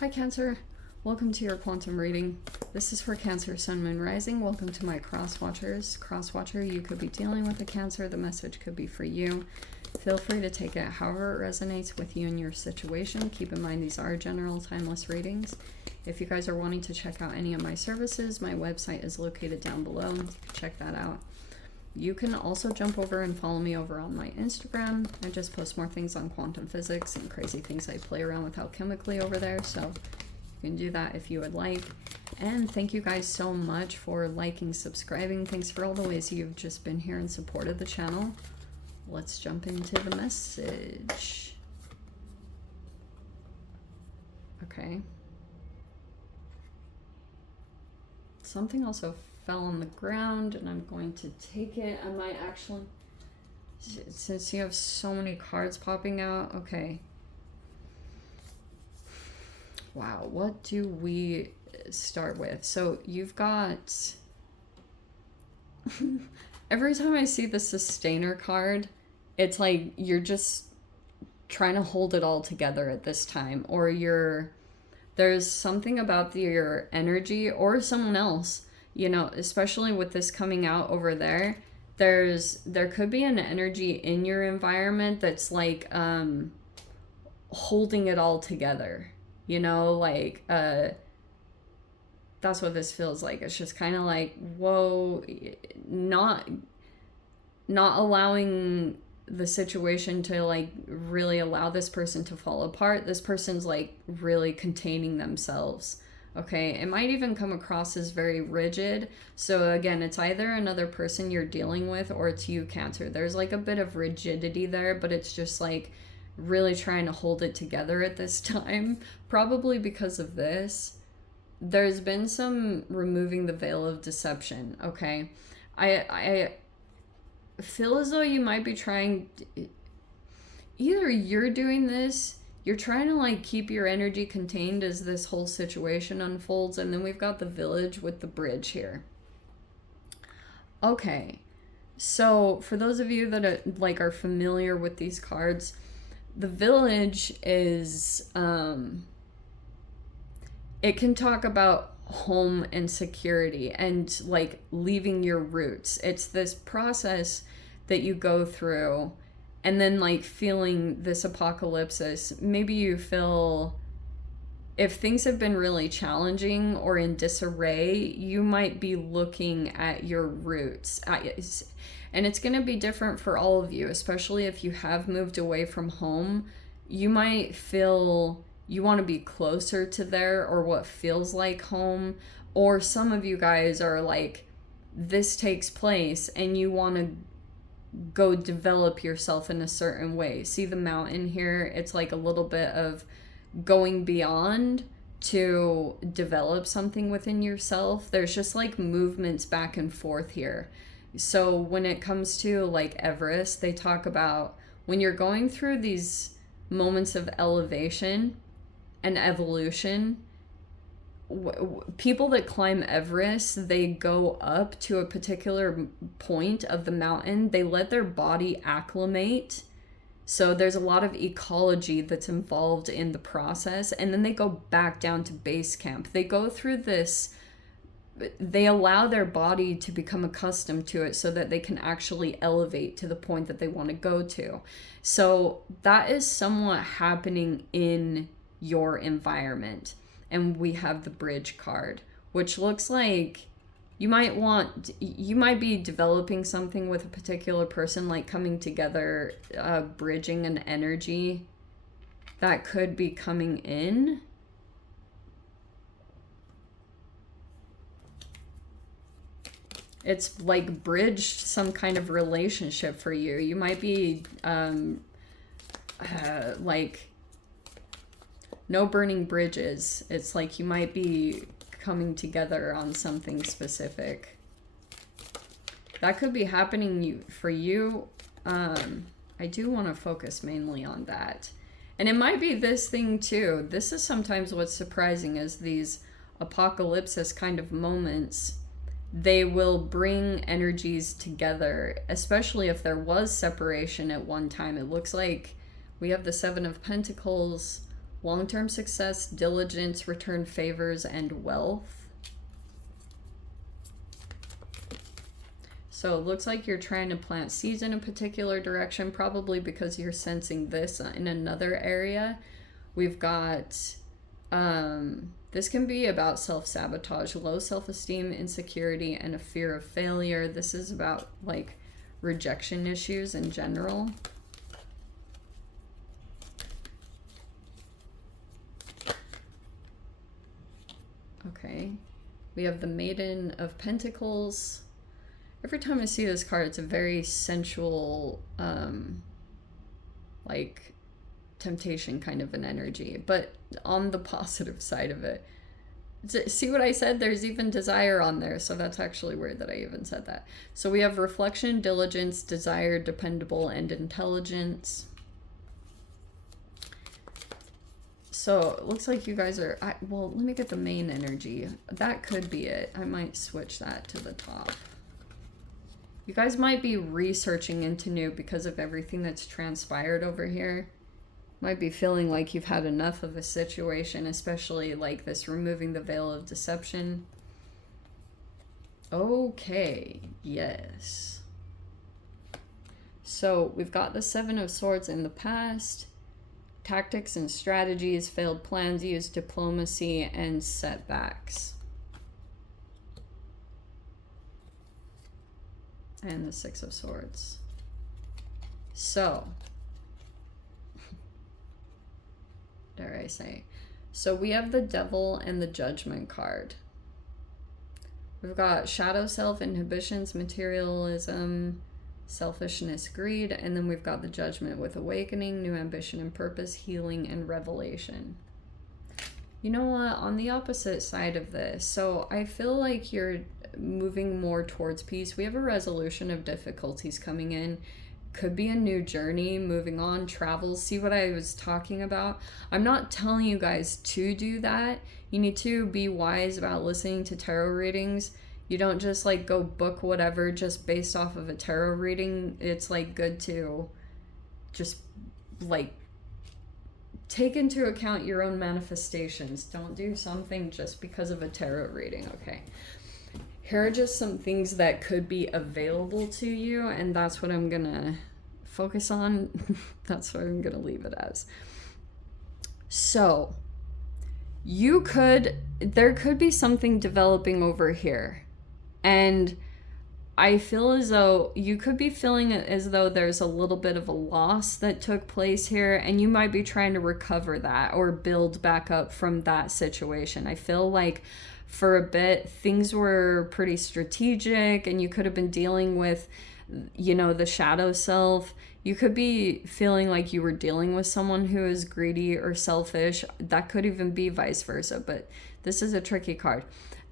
Hi Cancer, welcome to your quantum reading. This is for Cancer, Sun, Moon, Rising. Welcome to my cross-watchers. Cross-watcher, you could be dealing with a Cancer. The message could be for you. Feel free to take it however it resonates with you and your situation. Keep in mind these are general, timeless readings. If you guys are wanting to check out any of my services, my website is located down below. Check that out. You can also jump over and follow me over on my Instagram. I just post more things on quantum physics and crazy things I play around with alchemically over there. So you can do that if you would like. And thank you guys so much for liking, subscribing. Thanks for all the ways you've just been here and supported the channel. Let's jump into the message. Okay. Something also fell on the ground and I'm going to take it. I might actually, since you have so many cards popping out, okay. Wow, what do we start with? So you've got, every time I see the Sustainer card, it's like you're just trying to hold it all together at this time, or there's something about your energy or someone else, you know, especially with this coming out over there, there could be an energy in your environment that's like holding it all together, you know, like that's what this feels like. It's just kind of like, whoa, not allowing the situation to like really allow this person to fall apart. This person's like really containing themselves. Okay, it might even come across as very rigid. So again, it's either another person you're dealing with or it's you, Cancer. There's like a bit of rigidity there, but it's just like really trying to hold it together at this time. Probably because of this. There's been some removing the veil of deception, okay? I feel as though you might be trying, either you're doing this, you're trying to like keep your energy contained as this whole situation unfolds, and then we've got the Village with the bridge here. Okay, so for those of you that are familiar with these cards, the Village is it can talk about home and security and like leaving your roots. It's this process that you go through and then like feeling this apocalypse. Maybe you feel, if things have been really challenging or in disarray, you might be looking at your roots. And it's going to be different for all of you, especially if you have moved away from home. You might feel you want to be closer to there or what feels like home. Or some of you guys are like, this takes place and you want to go develop yourself in a certain way. See the mountain here? It's like a little bit of going beyond to develop something within yourself. There's just like movements back and forth here. So when it comes to like Everest, they talk about when you're going through these moments of elevation and evolution, people that climb Everest, they go up to a particular point of the mountain. They let their body acclimate. So there's a lot of ecology that's involved in the process. And then they go back down to base camp. They go through this, they allow their body to become accustomed to it so that they can actually elevate to the point that they want to go to. So that is somewhat happening in your environment. And we have the bridge card, which looks like you might be developing something with a particular person, like coming together, bridging an energy that could be coming in. It's like bridged some kind of relationship for you. You might be like no burning bridges. It's like you might be coming together on something specific. That could be happening for you. I do want to focus mainly on that. And it might be this thing too. This is sometimes what's surprising, is these apocalypsis kind of moments. They will bring energies together, especially if there was separation at one time. It looks like we have the Seven of Pentacles long-term success, diligence, return favors, and wealth. So it looks like you're trying to plant seeds in a particular direction, probably because you're sensing this in another area. We've got, this can be about self-sabotage, low self-esteem, insecurity, and a fear of failure. This is about like rejection issues in general. Okay, we have the Maiden of Pentacles. Every time I see this card, it's a very sensual, like temptation kind of an energy, but on the positive side of it. See what I said? There's even desire on there, so that's actually weird that I even said that. So we have reflection, diligence, desire, dependable, and intelligence. So it looks like you guys are, well, let me get the main energy. That could be it. I might switch that to the top. You guys might be researching into new because of everything that's transpired over here. Might be feeling like you've had enough of a situation, especially like this removing the veil of deception. Okay, yes. So we've got the Seven of Swords in the past. Tactics and strategies, failed plans, used diplomacy, and setbacks. And the Six of Swords. So, dare I say. So we have the Devil and the Judgment card. We've got shadow self, inhibitions, materialism, selfishness, greed, and then we've got the Judgment with awakening, new ambition and purpose, healing, and revelation. You know what? On the opposite side of this, so I feel like you're moving more towards peace. We have a resolution of difficulties coming in. Could be a new journey, moving on, travel. See what I was talking about? I'm not telling you guys to do that. You need to be wise about listening to tarot readings. You don't just like go book whatever just based off of a tarot reading. It's like good to just like take into account your own manifestations. Don't do something just because of a tarot reading, okay? Here are just some things that could be available to you, and that's what I'm gonna focus on. That's what I'm gonna leave it as. So, there could be something developing over here. And I feel as though you could be feeling as though there's a little bit of a loss that took place here, and you might be trying to recover that or build back up from that situation. I feel like for a bit, things were pretty strategic, and you could have been dealing with, you know, the shadow self. You could be feeling like you were dealing with someone who is greedy or selfish. That could even be vice versa, but this is a tricky card.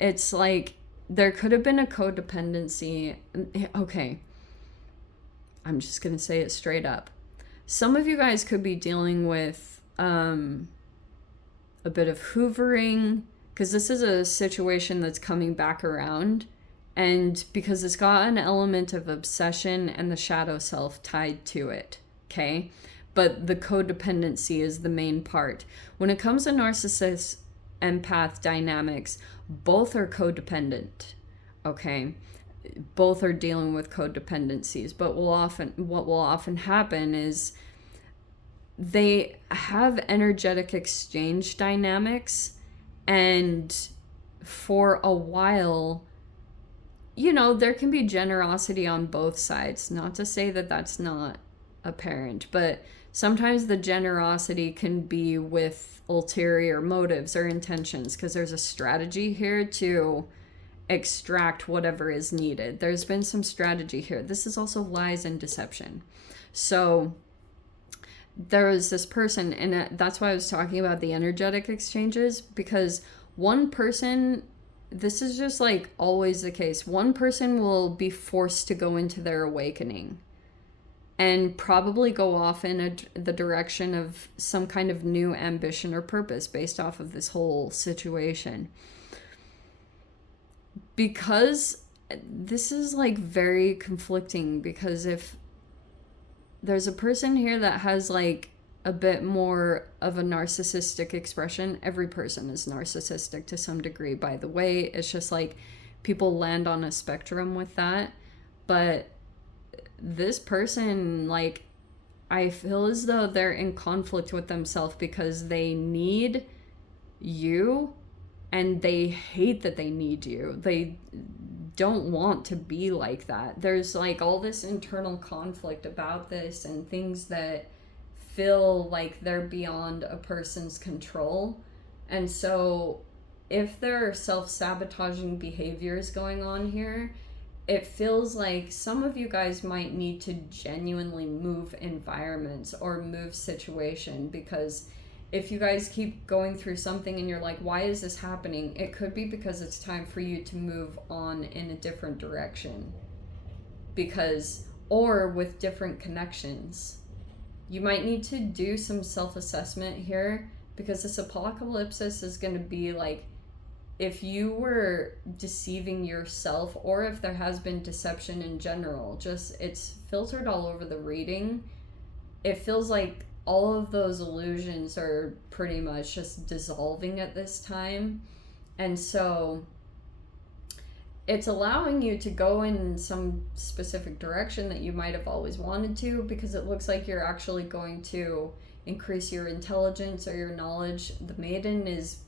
It's like there could have been a codependency. Okay, I'm just going to say it straight up. Some of you guys could be dealing with a bit of hoovering, because this is a situation that's coming back around, and because it's got an element of obsession and the shadow self tied to it, okay? But the codependency is the main part. When it comes to narcissist empath dynamics, both are codependent, okay? Both are dealing with codependencies, but what will often happen is they have energetic exchange dynamics, and for a while, you know, there can be generosity on both sides. Not to say that that's not apparent, but sometimes the generosity can be with ulterior motives or intentions, because there's a strategy here to extract whatever is needed. There's been some strategy here. This is also lies and deception. So there was this person, and that's why I was talking about the energetic exchanges, because one person, this is just like always the case, one person will be forced to go into their awakening and probably go off in the direction of some kind of new ambition or purpose based off of this whole situation. Because this is like very conflicting, because if there's a person here that has like a bit more of a narcissistic expression. Every person is narcissistic to some degree, by the way. It's just like people land on a spectrum with that. But this person, like, I feel as though they're in conflict with themselves because they need you and they hate that they need you. They don't want to be like that. There's like all this internal conflict about this and things that feel like they're beyond a person's control. And so if there are self-sabotaging behaviors going on here, it feels like some of you guys might need to genuinely move environments or move situation, because if you guys keep going through something and you're like, why is this happening? It could be because it's time for you to move on in a different direction, because, or with different connections. You might need to do some self-assessment here, because this apocalypse is going to be like, if you were deceiving yourself, or if there has been deception in general, just it's filtered all over the reading. It feels like all of those illusions are pretty much just dissolving at this time. And so it's allowing you to go in some specific direction that you might have always wanted to, because it looks like you're actually going to increase your intelligence or your knowledge. The maiden is,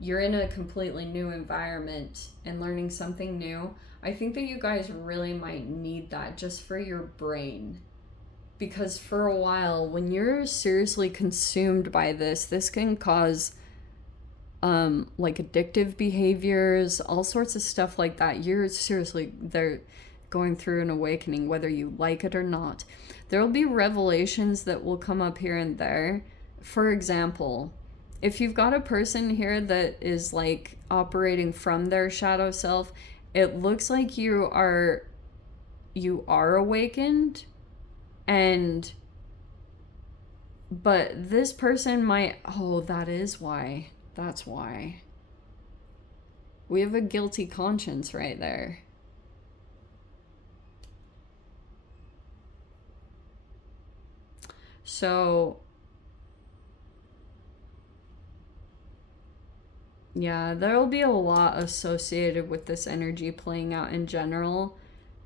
you're in a completely new environment and learning something new. I think that you guys really might need that just for your brain, because for a while, when you're seriously consumed by this can cause like addictive behaviors, all sorts of stuff like that. You're seriously, they're going through an awakening, whether you like it or not. There will be revelations that will come up here and there. For example, if you've got a person here that is like operating from their shadow self, it looks like you are awakened, but this person might, that is why. That's why. We have a guilty conscience right there. So, yeah, there'll be a lot associated with this energy playing out in general,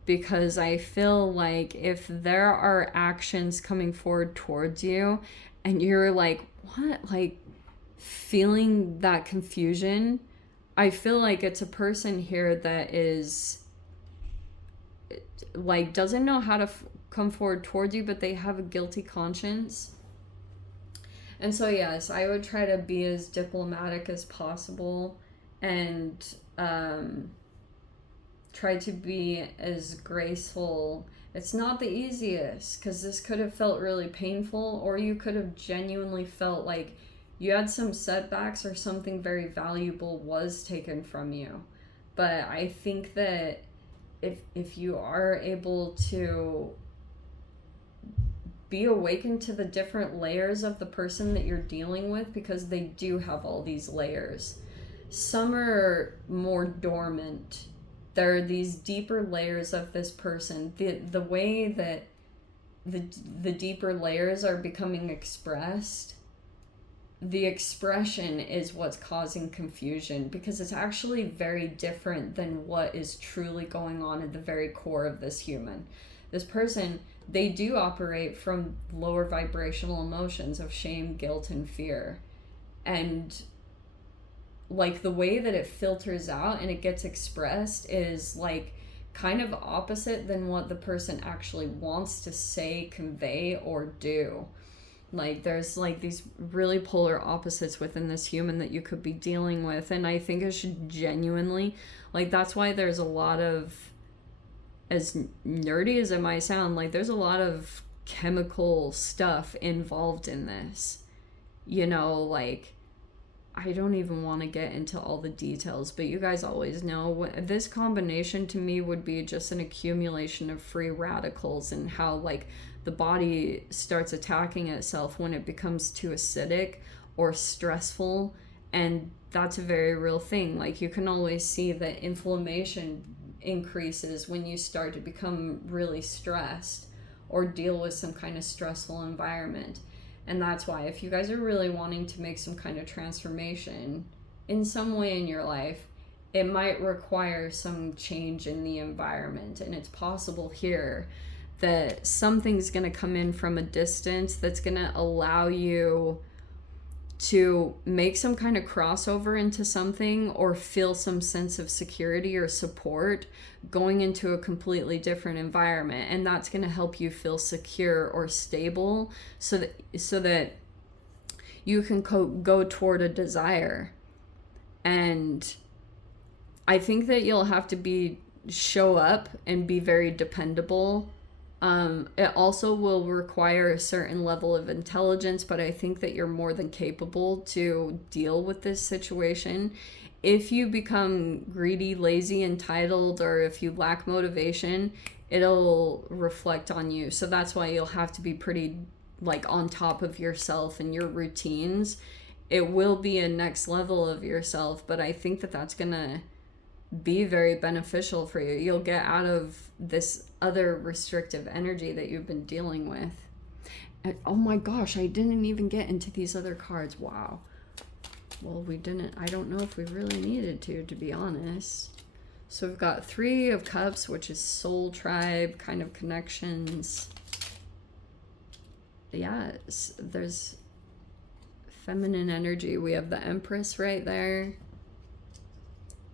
because I feel like if there are actions coming forward towards you and you're like, what? Like, feeling that confusion, I feel like it's a person here that is like, doesn't know how to come forward towards you, but they have a guilty conscience. And so yes, I would try to be as diplomatic as possible and try to be as graceful. It's not the easiest, because this could have felt really painful, or you could have genuinely felt like you had some setbacks or something very valuable was taken from you. But I think that if you are able to be awakened to the different layers of the person that you're dealing with, because they do have all these layers. Some are more dormant. There are these deeper layers of this person. The way that the deeper layers are becoming expressed, the expression is what's causing confusion, because it's actually very different than what is truly going on at the very core of this human. This person, they do operate from lower vibrational emotions of shame, guilt, and fear. And like the way that it filters out and it gets expressed is like kind of opposite than what the person actually wants to say, convey, or do. Like there's like these really polar opposites within this human that you could be dealing with. And I think it should genuinely, like, that's why there's a lot of, as nerdy as it might sound, like there's a lot of chemical stuff involved in this. You know, like, I don't even want to get into all the details, but you guys always know this combination to me would be just an accumulation of free radicals, and how like the body starts attacking itself when it becomes too acidic or stressful. And that's a very real thing. Like you can always see that inflammation increases when you start to become really stressed or deal with some kind of stressful environment. And that's why, if you guys are really wanting to make some kind of transformation in some way in your life, it might require some change in the environment. And it's possible here that something's going to come in from a distance that's going to allow you to make some kind of crossover into something, or feel some sense of security or support going into a completely different environment. And that's going to help you feel secure or stable, so that you can go toward a desire. And I think that you'll have to show up and be very dependable. It also will require a certain level of intelligence, but I think that you're more than capable to deal with this situation. If you become greedy, lazy, entitled, or if you lack motivation, it'll reflect on you. So that's why you'll have to be pretty on top of yourself and your routines. It will be a next level of yourself, but I think that that's gonna be very beneficial for you. You'll get out of this other restrictive energy that you've been dealing with. And, oh my gosh, I didn't even get into these other cards. Wow. Well, we didn't. I don't know if we really needed to be honest. So we've got 3 of Cups, which is soul tribe kind of connections. Yeah, there's feminine energy. We have the Empress right there.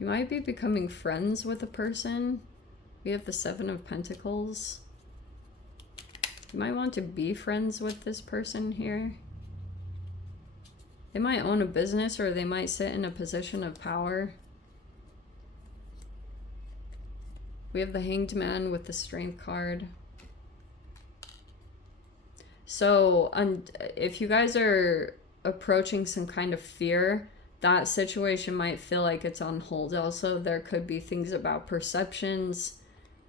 You might be becoming friends with a person. We have the 7 of Pentacles. You might want to be friends with this person here. They might own a business, or they might sit in a position of power. We have the Hanged Man with the Strength card. So if you guys are approaching some kind of fear, that situation might feel like it's on hold. Also, there could be things about perceptions.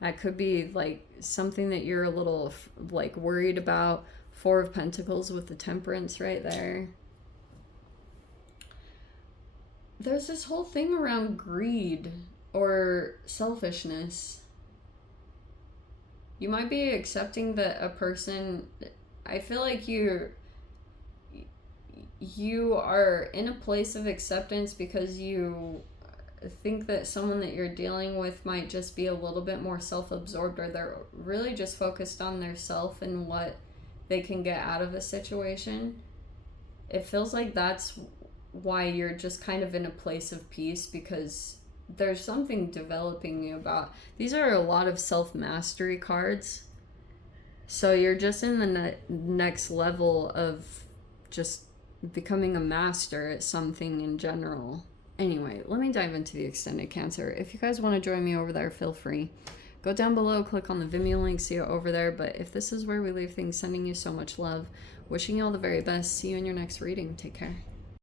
That could be something that you're a little worried about. 4 of Pentacles with the Temperance right there. There's this whole thing around greed or selfishness. You might be accepting that a person, I feel like you are in a place of acceptance because you think that someone that you're dealing with might just be a little bit more self-absorbed, or they're really just focused on their self and what they can get out of a situation. It feels like that's why you're just kind of in a place of peace, because there's something developing you about. These are a lot of self-mastery cards. So you're just in the next level of just becoming a master at something in general. Anyway, let me dive into the extended Cancer. If you guys want to join me over there, feel free. Go down below, click on the Vimeo link, see it over there. But if this is where we leave things, sending you so much love, wishing you all the very best. See you in your next reading. Take care.